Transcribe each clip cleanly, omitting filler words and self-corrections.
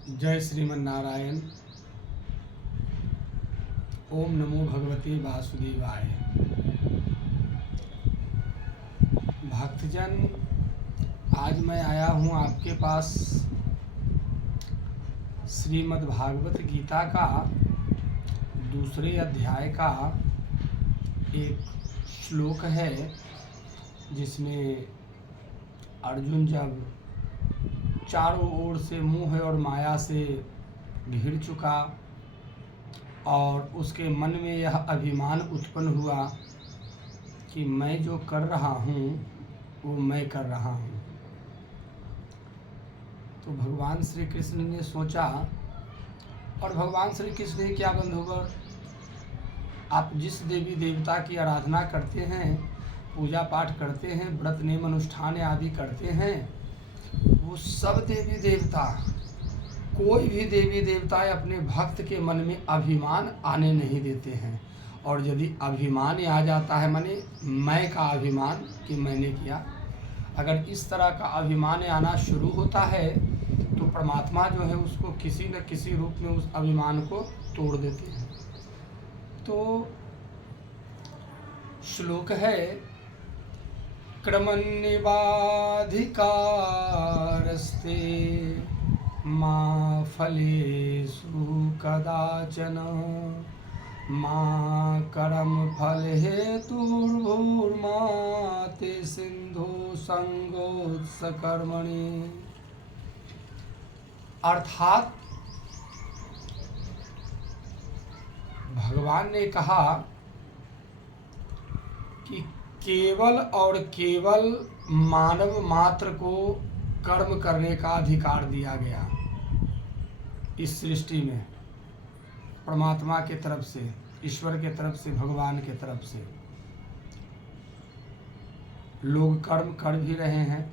जय श्रीमन नारायण। ओम नमो भगवते वासुदेवाय। भक्तजन, आज मैं आया हूँ आपके पास श्रीमद् भागवत गीता का दूसरे अध्याय का एक श्लोक है, जिसमें अर्जुन जब चारों ओर से मोह और माया से घिर चुका और उसके मन में यह अभिमान उत्पन्न हुआ कि मैं जो कर रहा हूँ वो मैं कर रहा हूँ, तो भगवान श्री कृष्ण ने सोचा, और भगवान श्री कृष्ण ने क्या बंधुवर, आप जिस देवी देवता की आराधना करते हैं, पूजा पाठ करते हैं, व्रत नियम अनुष्ठान आदि करते हैं, वो सब देवी देवता, कोई भी देवी देवता अपने भक्त के मन में अभिमान आने नहीं देते हैं। और यदि अभिमान आ जाता है, माने मैं का अभिमान कि मैंने किया, अगर इस तरह का अभिमान आना शुरू होता है तो परमात्मा जो है उसको किसी न किसी रूप में उस अभिमान को तोड़ देते हैं। तो श्लोक है, क्रमन्निबाधिकारस्ते मा फलेषु कदाचन मा कर्म फल हेतुर्भूर्मा ते सिंधु संगोत्सकर्मणि। अर्थात भगवान ने कहा कि केवल और केवल मानव मात्र को कर्म करने का अधिकार दिया गया इस सृष्टि में, परमात्मा के तरफ से, ईश्वर के तरफ से, भगवान के तरफ से। लोग कर्म कर भी रहे हैं।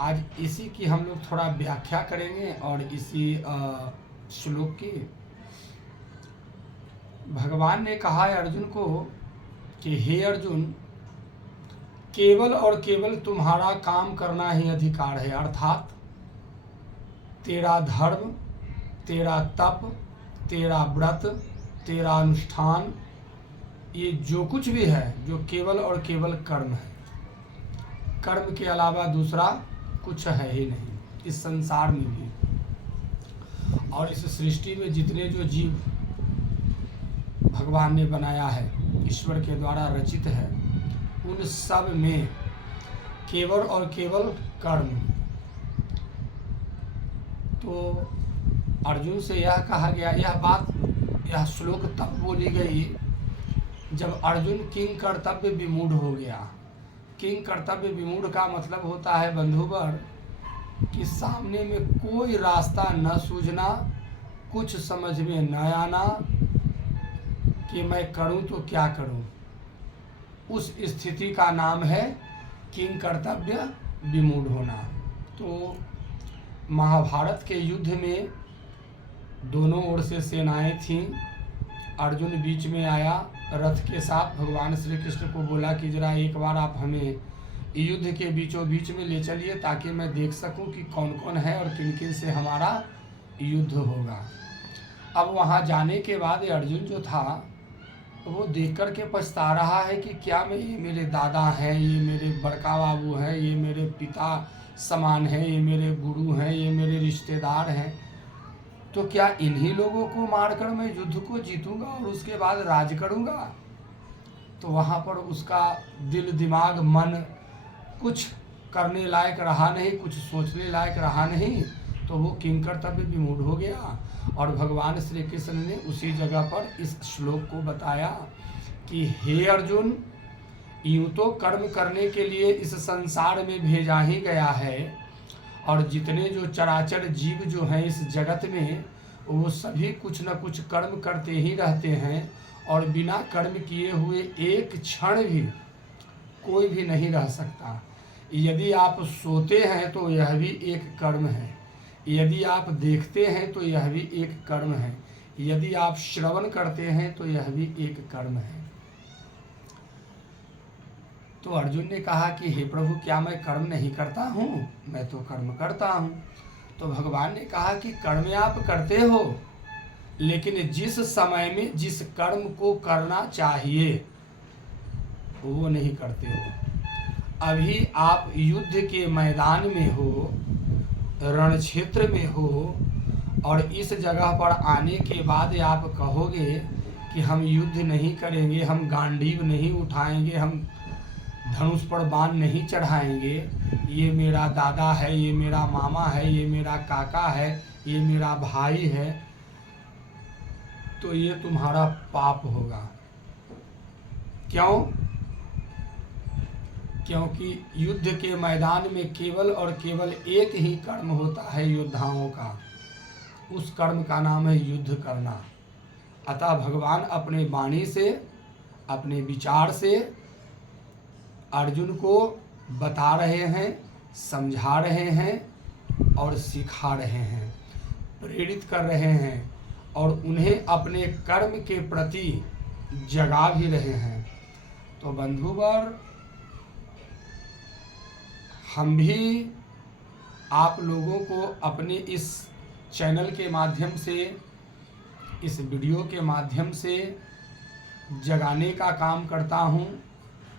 आज इसी की हम लोग थोड़ा व्याख्या करेंगे और इसी श्लोक की। भगवान ने कहा है अर्जुन को कि हे अर्जुन, केवल और केवल तुम्हारा काम करना ही अधिकार है। अर्थात तेरा धर्म, तेरा तप, तेरा व्रत, तेरा अनुष्ठान, ये जो कुछ भी है, जो केवल और केवल कर्म है। कर्म के अलावा दूसरा कुछ है ही नहीं इस संसार में भी। और इस सृष्टि में जितने जो जीव भगवान ने बनाया है, ईश्वर के द्वारा रचित है, उन सब में केवल और केवल कर्म। तो अर्जुन से यह कहा गया, यह श्लोक तब बोली गई जब अर्जुन किंग कर्तव्य विमूढ़ हो गया। किंग कर्तव्य विमूढ़ का मतलब होता है बंधुवर कि सामने में कोई रास्ता न सूझना, कुछ समझ में न आना कि मैं करूं तो क्या करूं। उस स्थिति का नाम है किंग कर्तव्य विमूढ़ होना। तो महाभारत के युद्ध में दोनों ओर से सेनाएं थीं। अर्जुन बीच में आया रथ के साथ, भगवान श्री कृष्ण को बोला कि जरा एक बार आप हमें युद्ध के बीचों बीच में ले चलिए ताकि मैं देख सकूं कि कौन कौन है और किन किन से हमारा युद्ध होगा। अब वहां जाने के बाद अर्जुन जो था वो देख कर के पछता रहा है कि क्या मैं, ये मेरे दादा हैं, ये मेरे बड़का बाबू हैं, ये मेरे पिता समान हैं, ये मेरे गुरु हैं, ये मेरे रिश्तेदार हैं, तो क्या इन्हीं लोगों को मारकर मैं युद्ध को जीतूंगा और उसके बाद राज करूंगा। तो वहाँ पर उसका दिल दिमाग मन कुछ करने लायक रहा नहीं, कुछ सोचने लायक रहा नहीं, तो वो किंग कर्तव्य विमूढ़ हो गया। और भगवान श्री कृष्ण ने उसी जगह पर इस श्लोक को बताया कि हे अर्जुन, यूँ तो कर्म करने के लिए इस संसार में भेजा ही गया है, और जितने जो चराचर जीव जो हैं इस जगत में, वो सभी कुछ न कुछ कर्म करते ही रहते हैं, और बिना कर्म किए हुए एक क्षण भी कोई भी नहीं रह सकता। यदि आप सोते हैं तो यह भी एक कर्म है, यदि आप देखते हैं तो यह भी एक कर्म है, यदि आप श्रवण करते हैं तो यह भी एक कर्म है। तो अर्जुन ने कहा कि हे प्रभु, क्या मैं कर्म नहीं करता हूँ? मैं तो कर्म करता हूँ। तो भगवान ने कहा कि कर्म आप करते हो, लेकिन जिस समय में जिस कर्म को करना चाहिए वो नहीं करते हो। अभी आप युद्ध के मैदान में हो, रण क्षेत्र में हो, और इस जगह पर आने के बाद आप कहोगे कि हम युद्ध नहीं करेंगे, हम गांडीव नहीं उठाएंगे, हम धनुष पर बाण नहीं चढ़ाएंगे, ये मेरा दादा है, ये मेरा मामा है, ये मेरा काका है, ये मेरा भाई है, तो ये तुम्हारा पाप होगा। क्यों? क्योंकि युद्ध के मैदान में केवल और केवल एक ही कर्म होता है योद्धाओं का, उस कर्म का नाम है युद्ध करना। अतः भगवान अपने वाणी से, अपने विचार से अर्जुन को बता रहे हैं, समझा रहे हैं और सिखा रहे हैं, प्रेरित कर रहे हैं और उन्हें अपने कर्म के प्रति जगा भी रहे हैं। तो बंधुवर, हम भी आप लोगों को अपने इस चैनल के माध्यम से, इस वीडियो के माध्यम से जगाने का काम करता हूँ।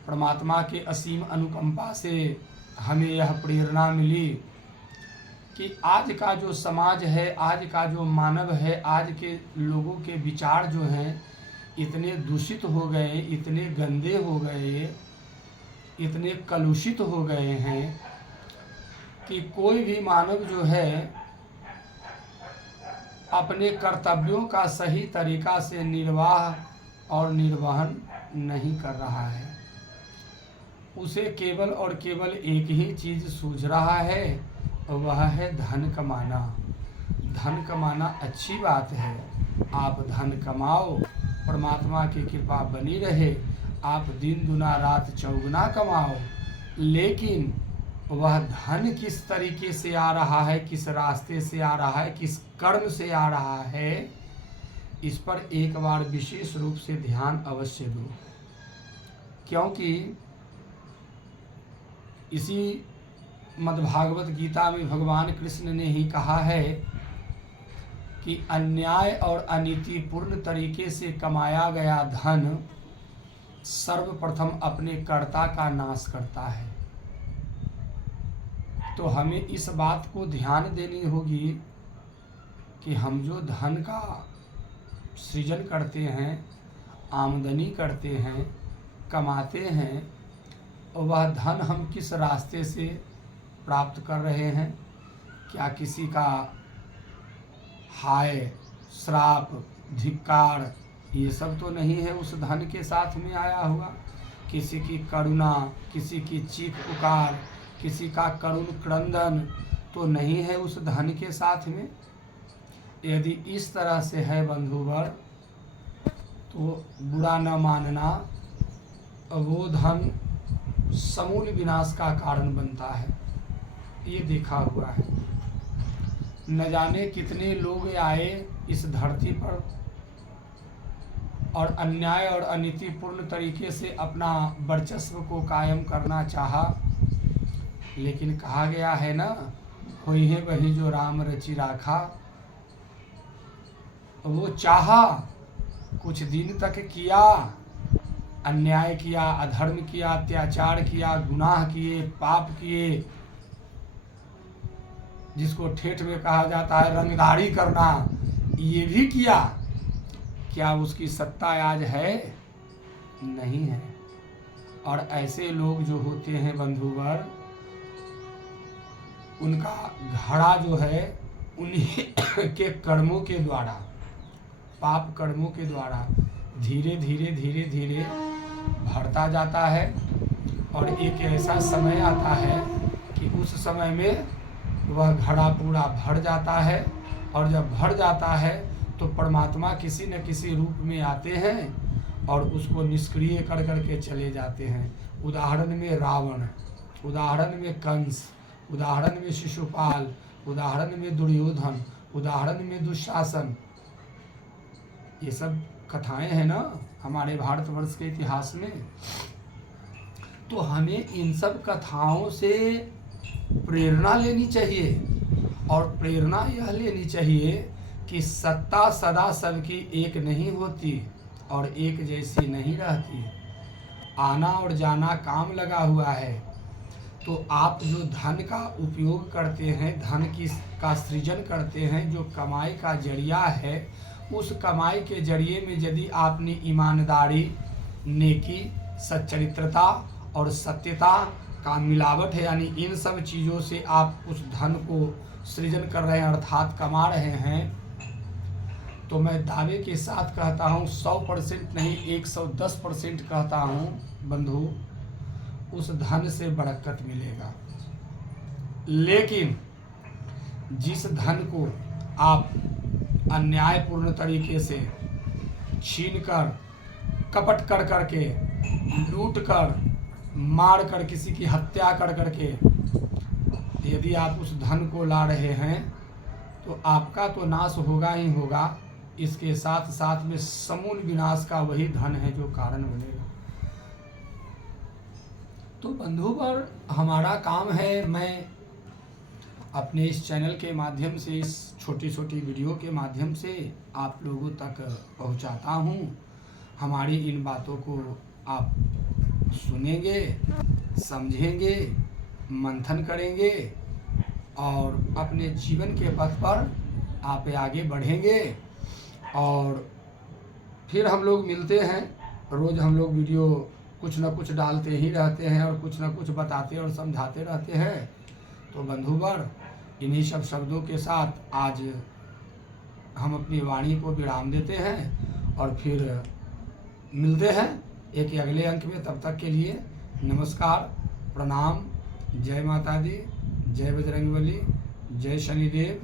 परमात्मा के असीम अनुकंपा से हमें यह प्रेरणा मिली कि आज का जो समाज है, आज का जो मानव है, आज के लोगों के विचार जो हैं इतने दूषित हो गए, इतने गंदे हो गए, इतने कलुषित हो गए हैं कि कोई भी मानव जो है अपने कर्तव्यों का सही तरीका से निर्वाह और निर्वहन नहीं कर रहा है। उसे केवल और केवल एक ही चीज़ सूझ रहा है, वह है धन कमाना। धन कमाना अच्छी बात है, आप धन कमाओ, परमात्मा की कृपा बनी रहे, आप दिन दुना रात चौगुना कमाओ, लेकिन वह धन किस तरीके से आ रहा है, किस रास्ते से आ रहा है, किस कर्म से आ रहा है, इस पर एक बार विशेष रूप से ध्यान अवश्य दो। क्योंकि इसी मद्भागवत गीता में भगवान कृष्ण ने ही कहा है कि अन्याय और अनीतिपूर्ण तरीके से कमाया गया धन सर्वप्रथम अपने कर्ता का नाश करता है। तो हमें इस बात को ध्यान देनी होगी कि हम जो धन का सृजन करते हैं, आमदनी करते हैं, कमाते हैं, वह धन हम किस रास्ते से प्राप्त कर रहे हैं। क्या किसी का हाय, श्राप, धिक्कार, ये सब तो नहीं है उस धन के साथ में आया हुआ। किसी की करुणा, किसी की चीख पुकार, किसी का करुण क्रंदन तो नहीं है उस धन के साथ में। यदि इस तरह से है बंधुवर, तो बुरा न मानना, वो धन समूल विनाश का कारण बनता है। ये देखा हुआ है। न जाने कितने लोग आए इस धरती पर और अन्याय और अनीतिपूर्ण तरीके से अपना वर्चस्व को कायम करना चाहा, लेकिन कहा गया है ना, होई है वही जो राम रचि राखा। वो चाहा, कुछ दिन तक किया, अन्याय किया, अधर्म किया, अत्याचार किया, गुनाह किए, पाप किए, जिसको ठेठ में कहा जाता है रंगदारी करना, ये भी किया। क्या उसकी सत्ता आज है? नहीं है। और ऐसे लोग जो होते हैं बंधुवर, उनका घड़ा जो है उन्हीं के कर्मों के द्वारा, पाप कर्मों के द्वारा धीरे धीरे धीरे धीरे भरता जाता है। और एक ऐसा समय आता है कि उस समय में वह घड़ा पूरा भर जाता है। और जब भर जाता है तो परमात्मा किसी न किसी रूप में आते हैं और उसको निष्क्रिय कर करके चले जाते हैं। उदाहरण में रावण, उदाहरण में कंस, उदाहरण में शिशुपाल, उदाहरण में दुर्योधन, उदाहरण में दुशासन। ये सब कथाएं हैं ना हमारे भारतवर्ष के इतिहास में। तो हमें इन सब कथाओं से प्रेरणा लेनी चाहिए और प्रेरणा यह लेनी चाहिए कि सत्ता सदा सबकी एक नहीं होती और एक जैसी नहीं रहती। आना और जाना काम लगा हुआ है। तो आप जो धन का उपयोग करते हैं, धन का सृजन करते हैं, जो कमाई का जरिया है, उस कमाई के जरिए में यदि आपने ईमानदारी, नेकी, सच्चरित्रता और सत्यता का मिलावट है, यानी इन सब चीज़ों से आप उस धन को सृजन कर रहे हैं अर्थात कमा रहे हैं, तो मैं दावे के साथ कहता हूँ 100% नहीं 110% कहता हूँ बंधु, उस धन से बरकत मिलेगा। लेकिन जिस धन को आप अन्यायपूर्ण तरीके से छीन कर, कपट कर करके, लूट कर, मार कर, किसी की हत्या कर करके यदि आप उस धन को ला रहे हैं तो आपका तो नाश होगा ही होगा, इसके साथ साथ में समूल विनाश का वही धन है जो कारण बनेगा। तो बंधुवर, हमारा काम है, मैं अपने इस चैनल के माध्यम से, इस छोटी छोटी वीडियो के माध्यम से आप लोगों तक पहुंचाता हूं। हमारी इन बातों को आप सुनेंगे, समझेंगे, मंथन करेंगे और अपने जीवन के पथ पर आप आगे बढ़ेंगे। और फिर हम लोग मिलते हैं, रोज़ हम लोग वीडियो कुछ न कुछ डालते ही रहते हैं और कुछ न कुछ बताते और समझाते रहते हैं। तो बंधुवर, इन्हीं सब शब्दों के साथ आज हम अपनी वाणी को विराम देते हैं और फिर मिलते हैं एक अगले अंक में। तब तक के लिए नमस्कार, प्रणाम, जय माता दी, जय बजरंगबली, जय शनिदेव,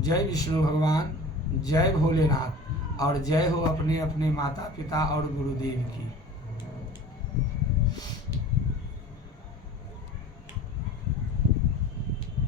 जय विष्णु भगवान, जय भोलेनाथ और जय हो अपने अपने माता पिता और गुरुदेव की।